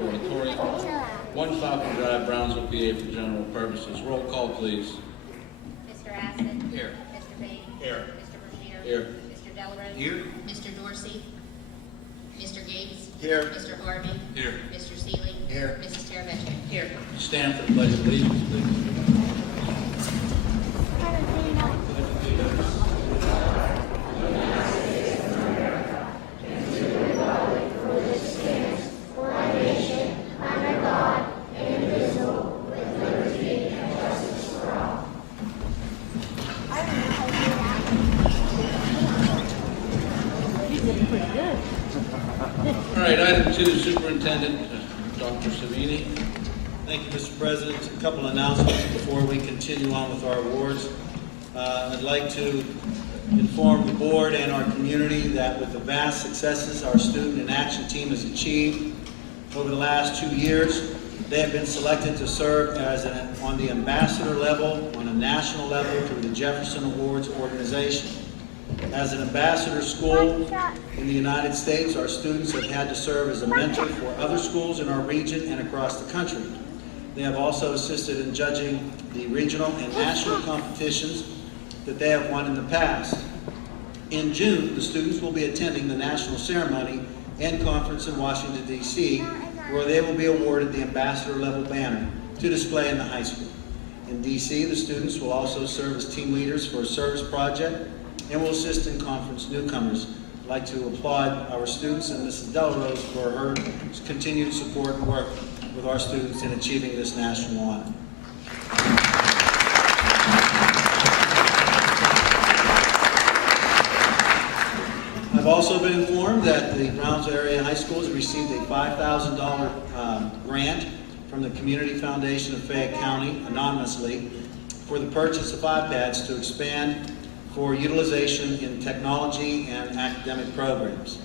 Auditorium, 1 Falcon Drive, Brownsville, PA, for general purposes. Roll call, please. Mr. Acid. Here. Mr. Bain. Here. Mr. Brashear. Here. Mr. Delarose. Here. Mr. Dorsey. Mr. Gates. Here. Mr. Harvey. Here. Mr. Seeley. Here. Mrs. Terabecchia. Here. Stand for the Pledge of Allegiance, please. All right, item 2, Superintendent Dr. Savini. Thank you, Mr. President. A couple announcements before we continue on with our awards. I'd like to inform the board and our community that with the vast successes our student and action team has achieved over the last 2 years, they have been selected to serve as on the ambassador level on a national level through the Jefferson Awards organization. As an ambassador school in the United States, our students have had to serve as a mentor for other schools in our region and across the country. They have also assisted in judging the regional and national competitions that they have won in the past. In June, the students will be attending the national ceremony and conference in Washington, D.C., where they will be awarded the ambassador level banner to display in the high school. In D.C., the students will also serve as team leaders for a service project and will assist in conference newcomers. I'd like to applaud our students and Mrs. Delarose for her continued support and work with our students in achieving this national honor. I've also been informed that the Brownsville Area High School has received a $5,000 grant from the Community Foundation of Fayette County anonymously for the purchase of iPads to expand for utilization in technology and academic programs.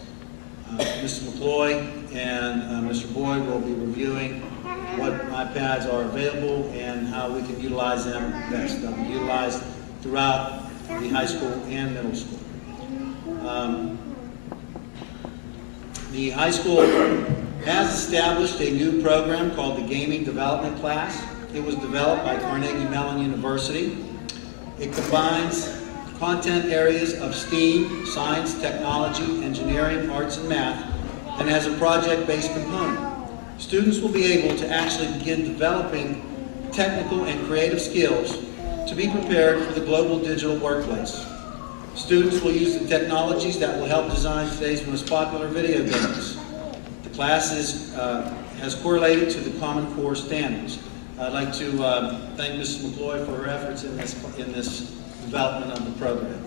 Mr. McCloy and Mr. Boyd will be reviewing what iPads are available and how we can utilize them best. They'll be utilized throughout the high school and middle school. The high school has established a new program called the Gaming Development Class. It was developed by Carnegie Mellon University. It combines content areas of STEAM, science, technology, engineering, arts, and math, and has a project-based component. Students will be able to actually begin developing technical and creative skills to be prepared for the global digital workplace. Students will use the technologies that will help design today's most popular video games. The class has correlated to the Common Core standards. I'd like to thank Mrs. McCloy for her efforts in this development of the program.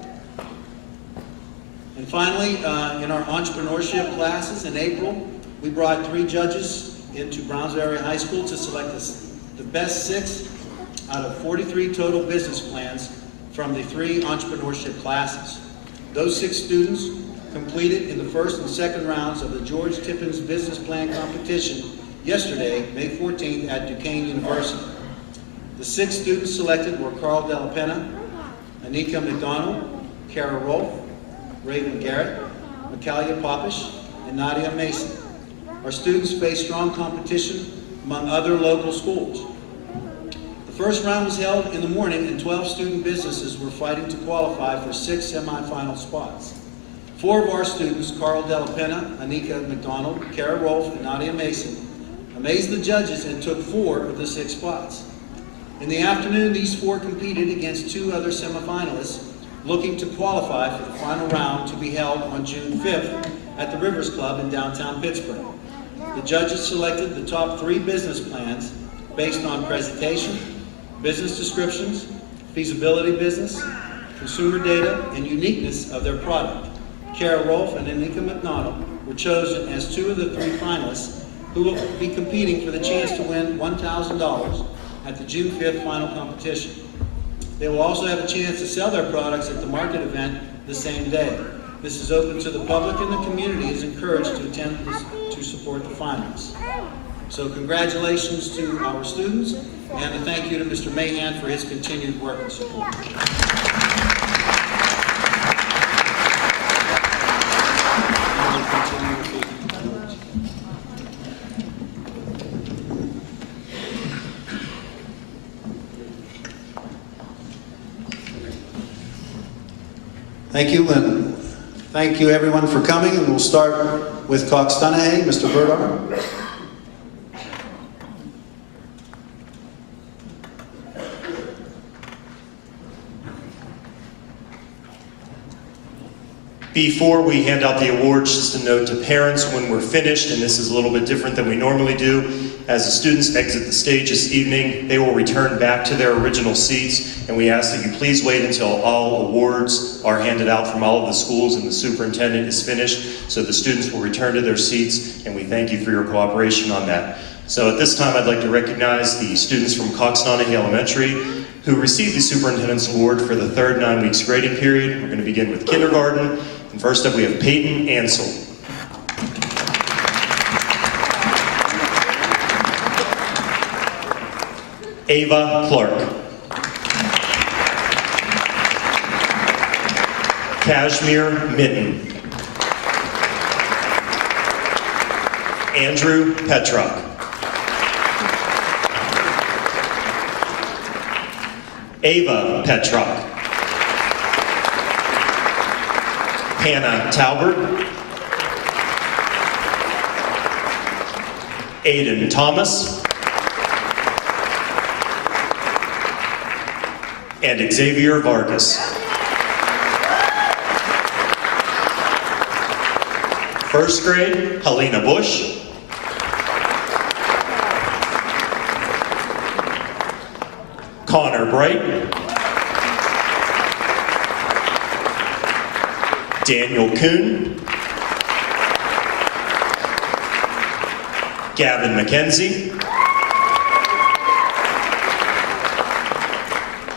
And finally, in our entrepreneurship classes in April, we brought 3 judges into Brownsville Area High School to select the best 6 out of 43 total business plans from the 3 entrepreneurship classes. Those 6 students completed in the first and second rounds of the George Tippins Business Plan Competition yesterday, May 14th, at Duquesne University. The 6 students selected were Carl Della Penna, Anika McDonald, Kara Rolfe, Raven Garrett, Michaelia Popish, and Nadia Mason. Our students faced strong competition among other local schools. The first round was held in the morning, and 12 student businesses were fighting to qualify for 6 semifinal spots. 4 of our students, Carl Della Penna, Anika McDonald, Kara Rolfe, and Nadia Mason, amazed the judges and took 4 of the 6 spots. In the afternoon, these 4 competed against 2 other semifinalists looking to qualify for the final round to be held on June 5th at the Rivers Club in downtown Pittsburgh. The judges selected the top 3 business plans based on presentation, business descriptions, feasibility business, consumer data, and uniqueness of their product. Kara Rolfe and Anika McDonald were chosen as 2 of the 3 finalists who will be competing for the chance to win $1,000 at the June 5th final competition. They will also have a chance to sell their products at the market event the same day. This is open to the public, and the community is encouraged to attend to support the finalists. So congratulations to our students, and a thank you to Mr. Mahan for his continued work and support. Thank you, and thank you everyone for coming, and we'll start with Cox-Donahay, Mr. Burdar. Before we hand out the awards, just a note to parents when we're finished, and this is a little bit different than we normally do. As the students exit the stage this evening, they will return back to their original seats, and we ask that you please wait until all awards are handed out from all of the schools and the superintendent is finished, so the students will return to their seats, and we thank you for your cooperation on that. So at this time, I'd like to recognize the students from Cox-Donahay Elementary who received the Superintendent's Award for the third 9 weeks grading period. We're going to begin with kindergarten. And first up, we have Peyton Ansel. Ava Clark. Kashmir Mitten. Andrew Petrock. Ava Petrock. Hannah Talbert. Aiden Thomas. And Xavier Vargas. First grade, Helena Bush. Connor Bright. Daniel Kuhn. Gavin McKenzie.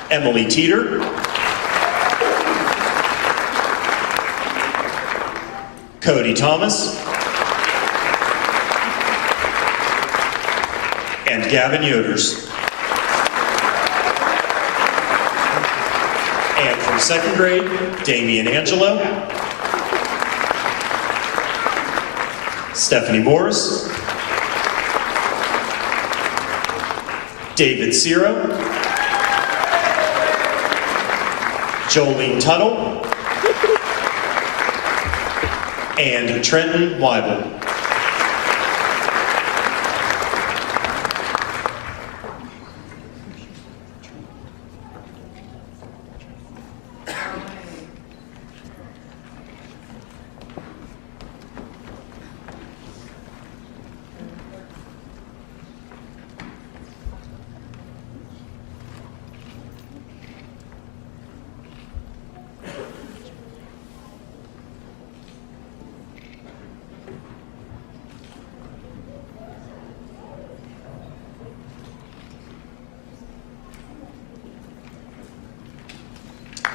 Emily Teeter. Cody Thomas. And Gavin Yoders. And from second grade, Damian Angelo. Stephanie Morris. David Ciro. Jolene Tuttle. And Trenton Weibel.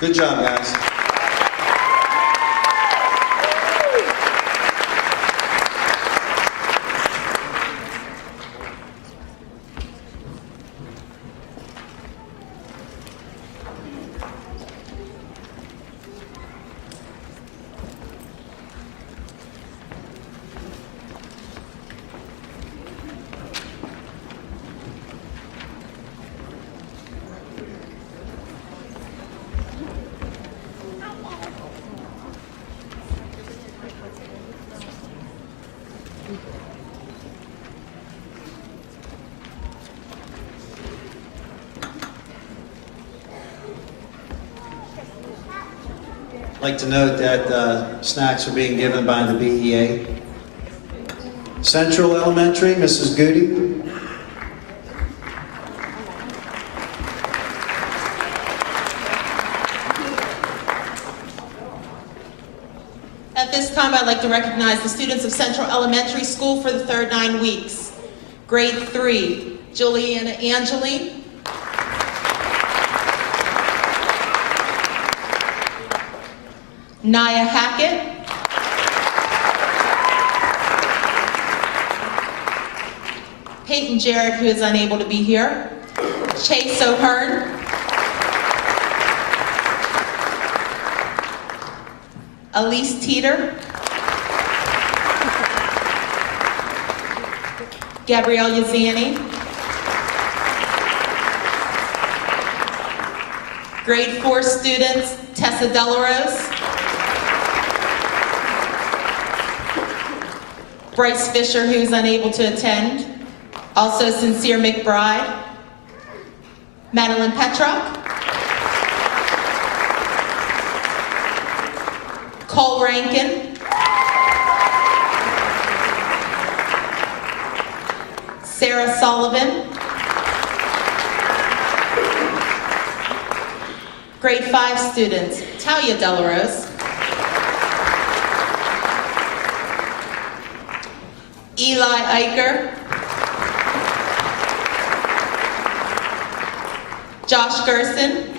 Good job, guys. I'd like to note that snacks are being given by the BEA. Central Elementary, Mrs. Goody. At this time, I'd like to recognize the students of Central Elementary School for the third 9 weeks. Grade 3, Juliana Angeli. Naya Hackett. Peyton Jarrett, who is unable to be here. Chase O'Hearn. Elise Teeter. Gabrielle Yazani. Grade 4 students, Tessa Delarose, Bryce Fisher, who's unable to attend, also Sincere McBride, Madeline Petrock, Cole Rankin, Sarah Sullivan, Grade 5 students, Talia Delarose, Eli Eicher, Josh Gerson,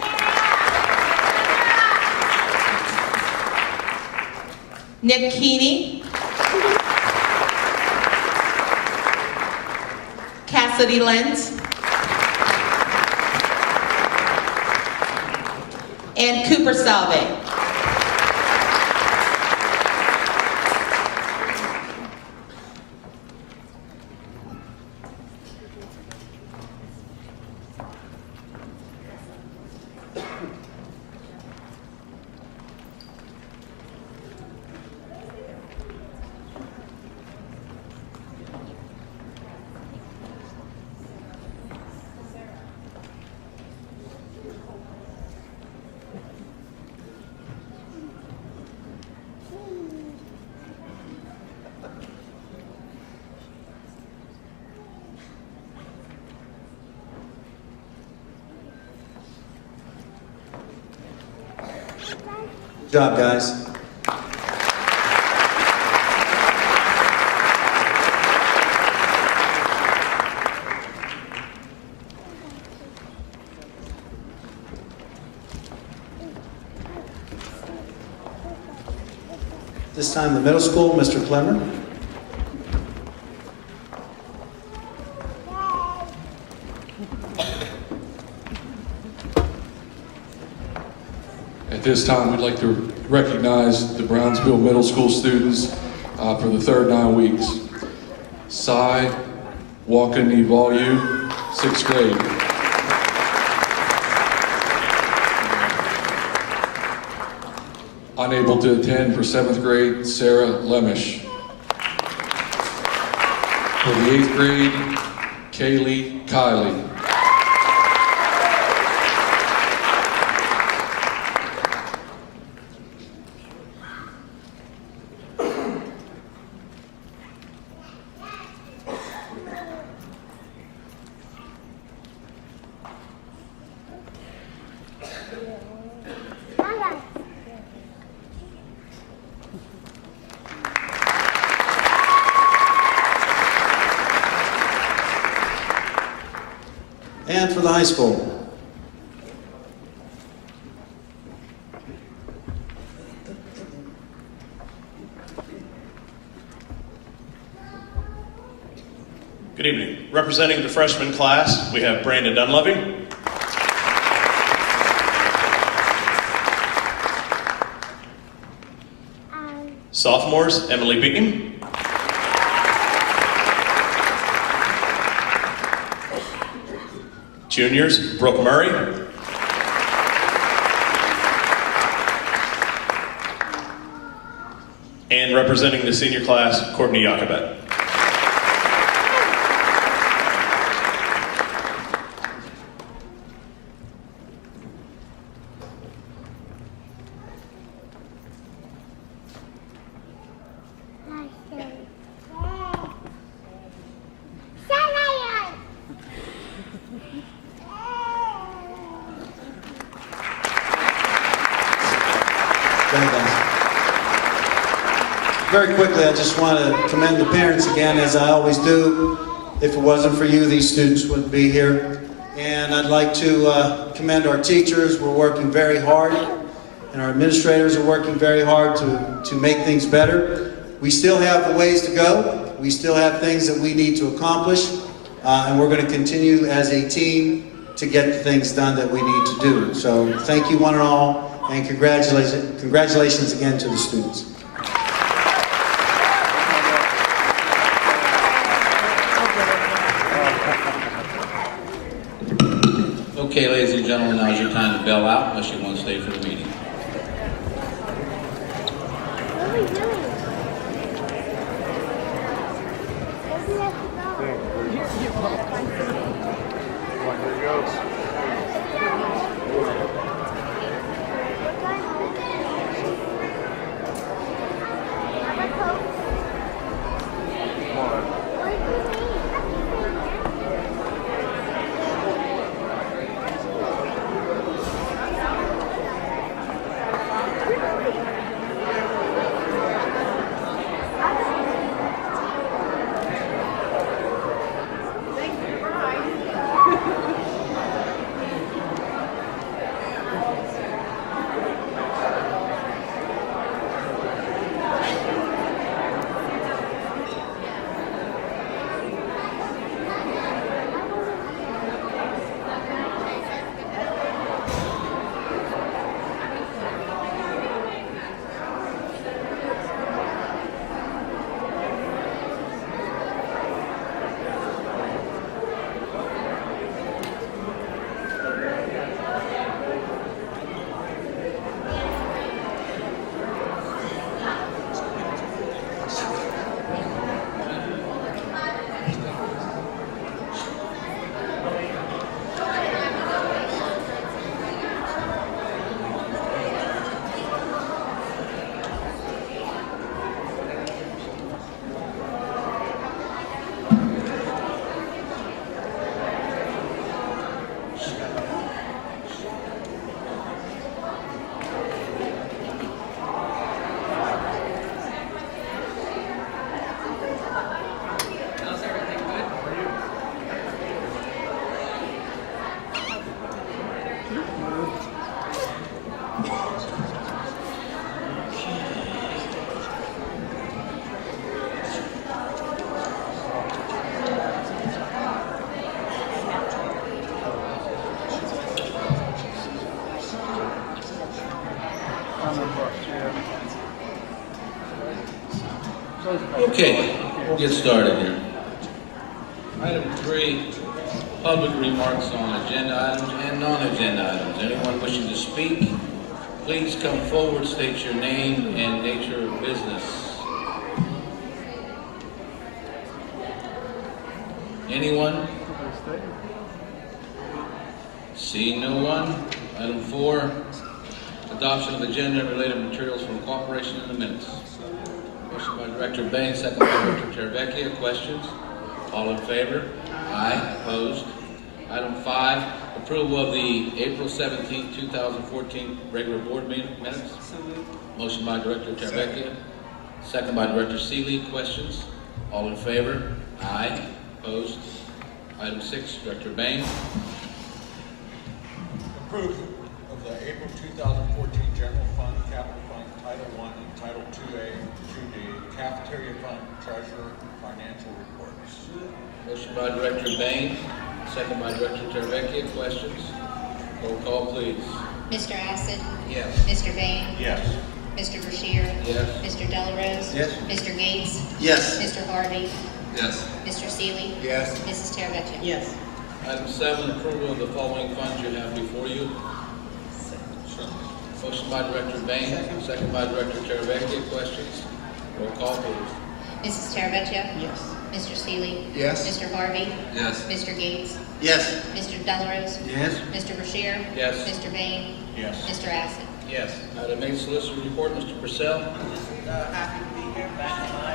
Nick Keeney, Cassidy Lent, and Cooper Salve. Good job, guys. This time, the middle school, Mr. Clemmer. At this time, we'd like to recognize the Brownsville Middle School students for the third 9 weeks. Sai Wakanivalu, 6th grade. Unable to attend for 7th grade, Sarah Lemish. For the 8th grade, Kaylee Kiley. And for the high school. Good evening. Representing the freshman class, we have Brandon Dunleavy. Sophomores, Emily Beacon. Juniors, Brooke Murray. And representing the senior class, Courtney Yakabet. Very quickly, I just want to commend the parents again, as I always do. If it wasn't for you, these students wouldn't be here. And I'd like to commend our teachers. We're working very hard, and our administrators are working very hard to make things better. We still have a ways to go. We still have things that we need to accomplish, and we're going to continue as a team to get the things done that we need to do. So thank you one and all, and congratulations again to the students. Okay, ladies and gentlemen, now's your time to bail out unless you want to stay for the meeting. What are we doing? Where do we have to go? Here goes. What time is it? Have a Coke? Come on. What do you mean? Okay, we'll get started here. Item 3, public remarks on agenda items and non-agenda items. Anyone wishing to speak, please come forward, state your name and nature of business. Anyone? Seeing no one. Item 4, adoption of agenda and related materials from cooperation in the minutes. Motion by Director Bain, second by Director Teravecchia. Questions? All in favor? Aye. Opposed? Item 5, approval of the April 17, 2014 regular board meeting minutes. Motion by Director Teravecchia, second by Director Seeley. Questions? All in favor? Aye. Opposed? Item 6, Director Bain. Approve of the April 2014 General Fund, Capital Fund, Title I, and Title IIA, 2D, Cafeteria Fund, Treasurer, Financial Reports. Motion by Director Bain, second by Director Teravecchia. Questions? Roll call, please. Mr. Acid? Yes. Mr. Bain? Yes. Mr. Brashear? Yes. Mr. Delarose? Yes. Mr. Gates? Yes. Mr. Harvey? Yes. Mr. Seeley? Yes. Mrs. Teravecchia? Yes. Item 7, approval of the following funds you have before you. Motion by Director Bain, second by Director Teravecchia. Questions? Roll call, please. Mrs. Teravecchia? Yes. Mr. Seeley? Yes. Mr. Harvey? Yes. Mr. Gates? Yes. Mr. Delarose? Yes. Mr. Brashear? Yes. Mr. Bain? Yes. Mr. Acid? Yes. Item 8, solicitor report, Mr. Purcell. Happy to be here back in my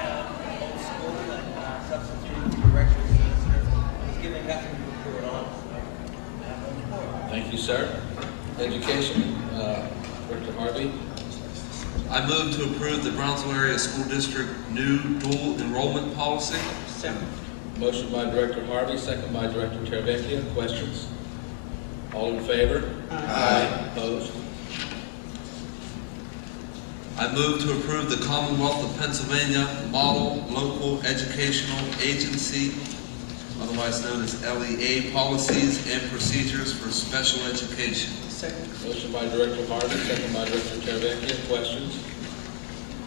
old school and substituting for director solicitor. Just giving nothing to report on. So, I have no report. Thank you, sir. Education, Director Harvey. I move to approve the Brownsville Area School District new dual enrollment policy. Second. Motion by Director Harvey, second by Director Teravecchia. Questions? All in favor? Aye. Opposed? I move to approve the Commonwealth of Pennsylvania Model Local Educational Agency, otherwise known as LEA, policies and procedures for special education. Second. Motion by Director Harvey, second by Director Teravecchia. Questions?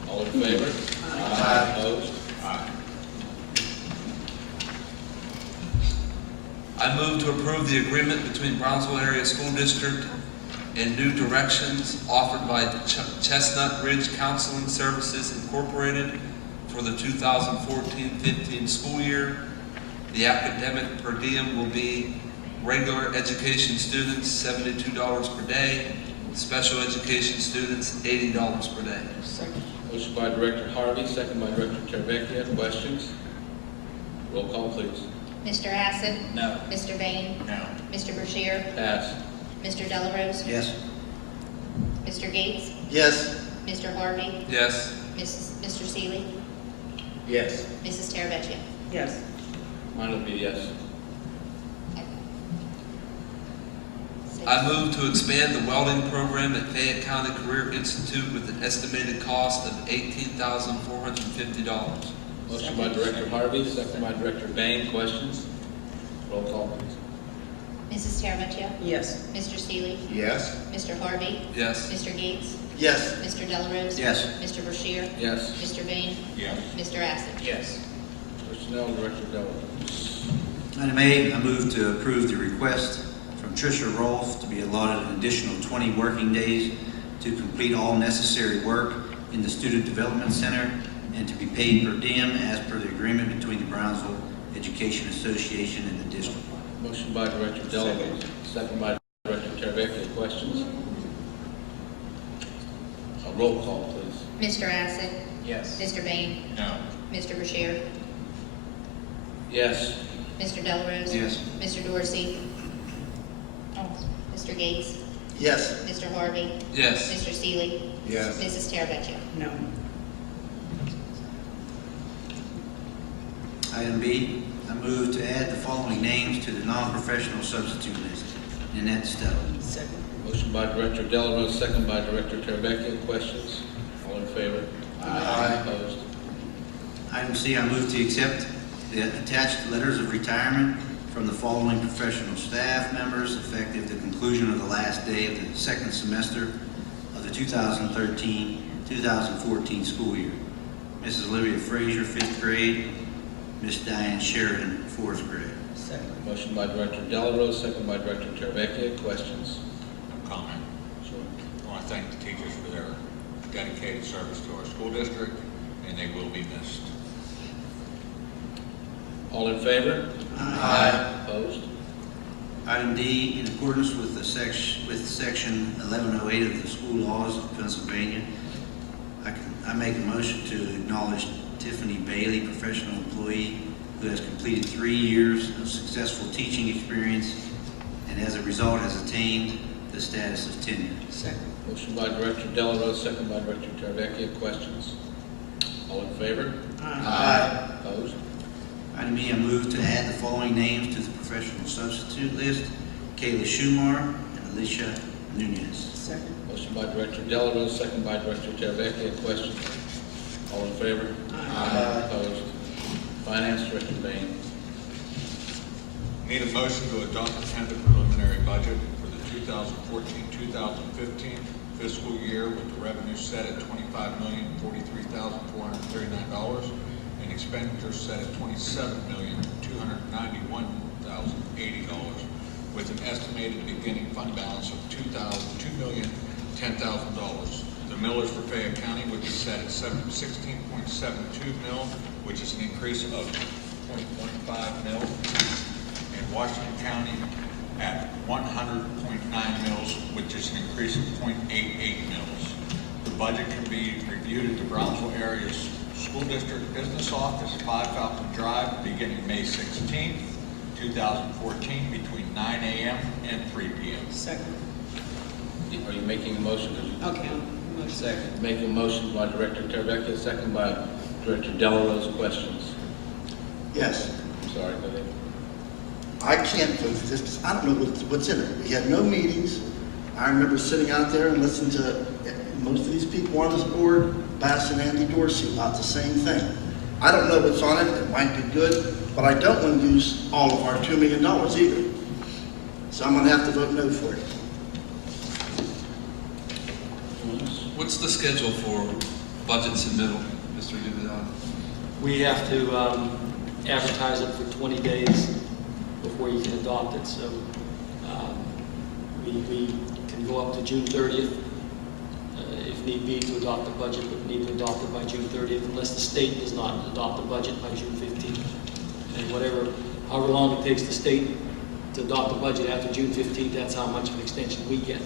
All in favor? Aye. Opposed? I move to approve the agreement between Brownsville Area School District and New Directions offered by Chestnut Ridge Counseling Services Incorporated for the 2014-15 school year. The academic per diem will be regular education students $72 per day, special education students $80 per day. Motion by Director Harvey, second by Director Teravicki. Questions? Roll call, please. Mr. Acid? No. Mr. Bain? No. Mr. Brashear? Pass. Mr. Delarose? Yes. Mr. Gates? Yes. Mr. Harvey? Yes. Mr. Seeley? Yes. Mrs. Teravicki? Yes. Mine will be yes. I move to expand the welding program at Fayette County Career Institute with an estimated cost of $18,450. Motion by Director Harvey, second by Director Bain. Questions? Roll call, please. Mrs. Teravicki? Yes. Mr. Seeley? Yes. Mr. Harvey? Yes. Mr. Gates? Yes. Mr. Delarose? Yes. Mr. Brashear? Yes. Mr. Bain? Yes. Mr. Acid? Yes. Personnel Director Delarose. Item A, I move to approve the request from Tricia Rolfe to be allotted an additional 20 working days to complete all necessary work in the Student Development Center and to be paid per diem as per the agreement between the Brownsville Education Association and the district. Motion by Director Delarose, second by Director Teravicki. Questions? A roll call, please. Mr. Acid? Yes. Mr. Bain? No. Mr. Brashear? Yes. Mr. Delarose? Yes. Mr. Dorsey? Oh, Mr. Gates? Yes. Mr. Harvey? Yes. Mr. Seeley? Yes. Mrs. Teravicki? No. Item B, I move to add the following names to the non-professional substitute list. Nanette Stowe. Second. Motion by Director Delarose, second by Director Teravicki. Questions? All in favor? Aye. Opposed? Item C, I move to accept the attached letters of retirement from the following professional staff members effective the conclusion of the last day of the second semester of the 2013-2014 school year. Mrs. Olivia Frazier, 5th grade. Miss Diane Sheridan, 4th grade. Second. Motion by Director Delarose, second by Director Teravicki. Questions? No comment. Sure. I want to thank the teachers for their dedicated service to our school district, and they will be missed. All in favor? Aye. Opposed? Item D, in accordance with section 1108 of the school laws of Pennsylvania, I make a motion to acknowledge Tiffany Bailey, professional employee who has completed 3 years of successful teaching experience and as a result has attained the status of tenure. Second. Motion by Director Delarose, second by Director Teravicki. Questions? All in favor? Aye. Opposed? Item E, I move to add the following names to the professional substitute list: Kayla Schumar and Alicia Nunez. Second. Motion by Director Delarose, second by Director Teravicki. Questions? All in favor? Aye. Opposed? Finance Director Bain. Need a motion to adopt the tentative preliminary budget for the 2014-2015 fiscal year with the revenue set at $25,043,439 and expenditures set at $27,291,080 with an estimated beginning fund balance of $2,010,000. The millage for Fayette County would be set at 16.72 mil, which is an increase of 0.15 mil. And Washington County at 100.9 mils, which is an increase of 0.88 mils. The budget can be reviewed at the Brownsville Area School District Business Office, 5 Falcon Drive, beginning May 16th, 2014, between 9 a.m. and 3 p.m. Second. Are you making a motion? Okay. Second. Making a motion by Director Teravicki, second by Director Delarose. Questions? Yes. I'm sorry, go ahead. I can't vote for this because I don't know what's in it. We had no meetings. I remember sitting out there and listening to most of these people on this board, Bass and Andy Dorsey, about the same thing. I don't know what's on it. It might be good, but I don't want to use all of our $2 million either. So I'm going to have to vote no for it. What's the schedule for budget submittal, Mr. Duvidal? We have to advertise it for 20 days before you can adopt it. So we can go up to June 30th if need be to adopt the budget, but we need to adopt it by June 30th unless the state does not adopt the budget by June 15th. And however long it takes the state to adopt the budget after June 15th, that's how much of an extension we get.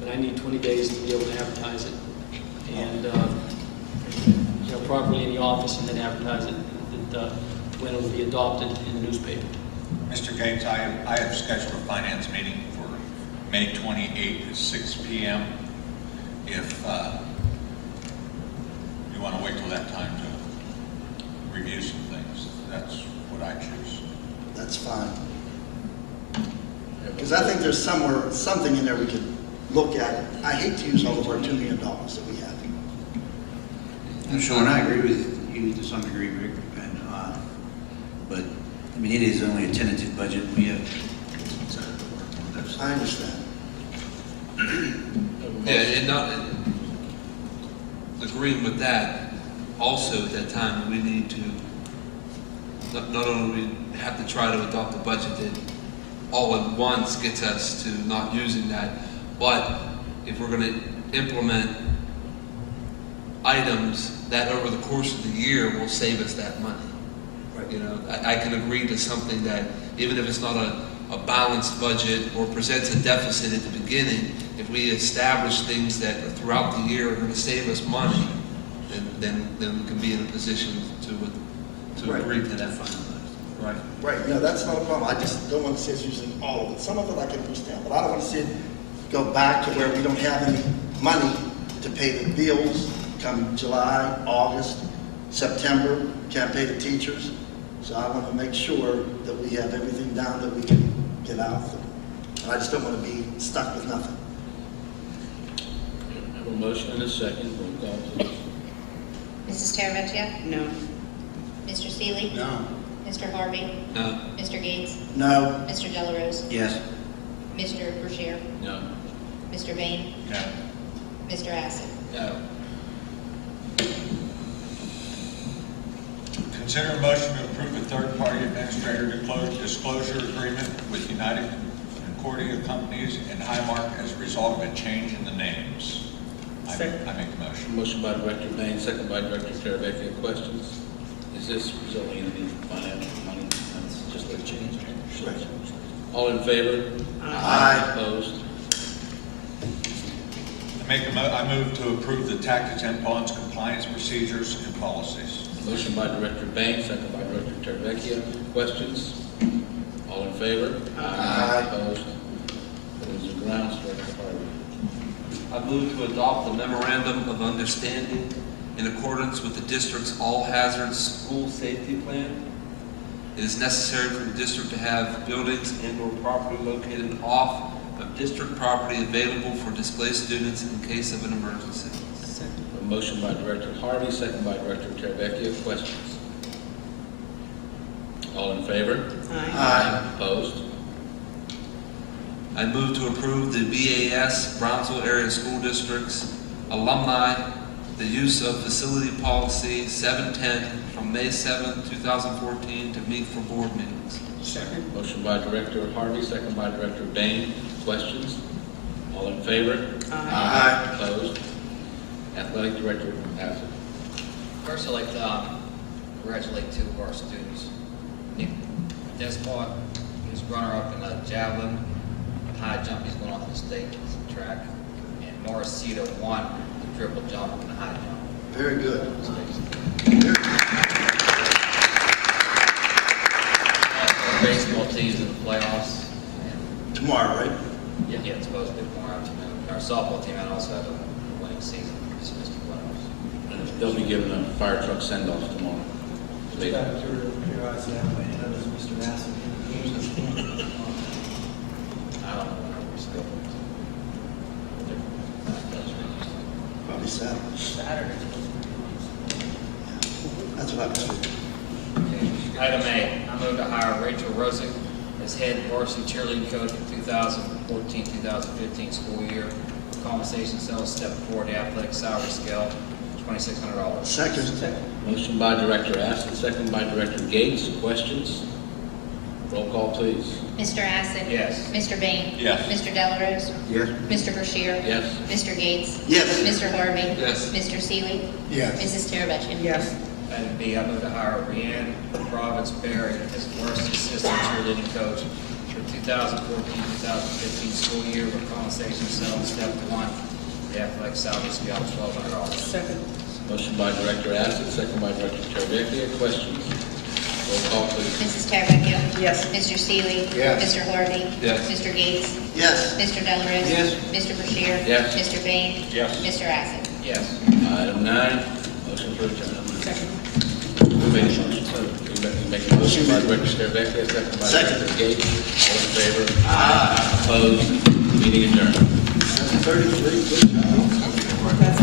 But I need 20 days to be able to advertise it and properly in the office, and then advertise it when it will be adopted in the newspaper. Mr. Gates, I have scheduled a finance meeting for May 28th at 6 p.m. If you want to wait till that time to review some things, that's what I choose. That's fine. Because I think there's something in there we could look at. I hate to use all of our $2 million that we have. I'm sure, and I agree with you to some degree, Rick, but I mean, it is only a tentative budget. We have to work on those. I understand. Yeah, and not agreeing with that, also at that time, we need to, not only we have to try to adopt a budget that all at once gets us to not using that, but if we're going to implement items that over the course of the year will save us that money. Right. You know, I can agree to something that, even if it's not a balanced budget or presents a deficit at the beginning, if we establish things that throughout the year are going to save us money, then we can be in a position to agree to that. Right. Right. No, that's not a problem. I just don't want to see us using all of it. Some of it I can understand, but I don't want to see it go back to where we don't have any money to pay the bills come July, August, September. Can't pay the teachers. So I want to make sure that we have everything down that we can get out of them. And I just don't want to be stuck with nothing. I have a motion and a second. Roll call, please. Mrs. Teraviccia? No. Mr. Seeley? No. Mr. Harvey? No. Mr. Gates? No. Mr. Delarose? Yes. Mr. Brashear? No. Mr. Bain? No. Mr. Acid? No. Consider a motion to approve a third-party administrator disclosure agreement with United Concordia Companies and Highmark as a result of a change in the names. I make the motion. Motion by Director Bain, second by Director Teravicki. Questions? Is this resulting in any financial money? That's just a change. Right. All in favor? Aye. Opposed? I move to approve the tax exempt bonds compliance procedures and policies. Motion by Director Bain, second by Director Teravicki. Questions? All in favor? Aye. Opposed? What is the grounds, Director Harvey? I move to adopt the memorandum of understanding in accordance with the district's all hazards school safety plan. It is necessary for the district to have buildings and/or property located off of district property available for displaced students in case of an emergency. A motion by Director Harvey, second by Director Teravicki. Questions? All in favor? Aye. Opposed? I move to approve the BAS Brownsville Area School District's alumni, the use of facility policy 710 from May 7, 2014 to meet for board meetings. Second. Motion by Director Harvey, second by Director Bain. Questions? All in favor? Aye. Opposed? Athletic Director Acid. First, I'd like to congratulate two of our students. Nick Despot, he's runner-up in the javelin. High jump, he's going on to the state track. And Morris Cito won the triple jump and the high jump. Very good. Our baseball team's in the playoffs. Tomorrow, right? Yeah, it's supposed to be tomorrow afternoon. Our softball team also had a winning season. Just missed the playoffs. And they'll be given a fire truck send-off tomorrow. They- I don't know when we're still. Probably Saturday. Saturday. That's what I was thinking. Item A, I move to hire Rachel Rosick as head varsity cheerleading coach for 2014-2015 school year. Compensation sales step forward the athletic salary scale, $2,600. Second. Motion by Director Acid, second by Director Gates. Questions? Roll call, please. Mr. Acid? Yes. Mr. Bain? Yes. Mr. Delarose? Yes. Mr. Brashear? Yes. Mr. Gates? Yes. Mr. Harvey? Yes. Mr. Seeley? Yes. Mrs. Teravicki? Yes. Item B, I move to hire Brianne Province-Berry as varsity assistant cheerleading coach for 2014-2015 school year with compensation set on step 1. The athletic salary scale of $1,200. Second. Motion by Director Acid, second by Director Teravicki. Questions? Roll call, please. Mrs. Teravicki? Yes. Mr. Seeley? Yes. Mr. Harvey? Yes. Mr. Gates? Yes. Mr. Delarose? Yes. Mr. Brashear? Yes. Mr. Bain? Yes. Mr. Acid? Yes. Item 9, motion for adjournment. Second. Who made the motion? You make a motion by Director Teravicki, second by Second. Director Gates. All in favor? Aye. Opposed? Meeting adjourned. 7:33, good job. That's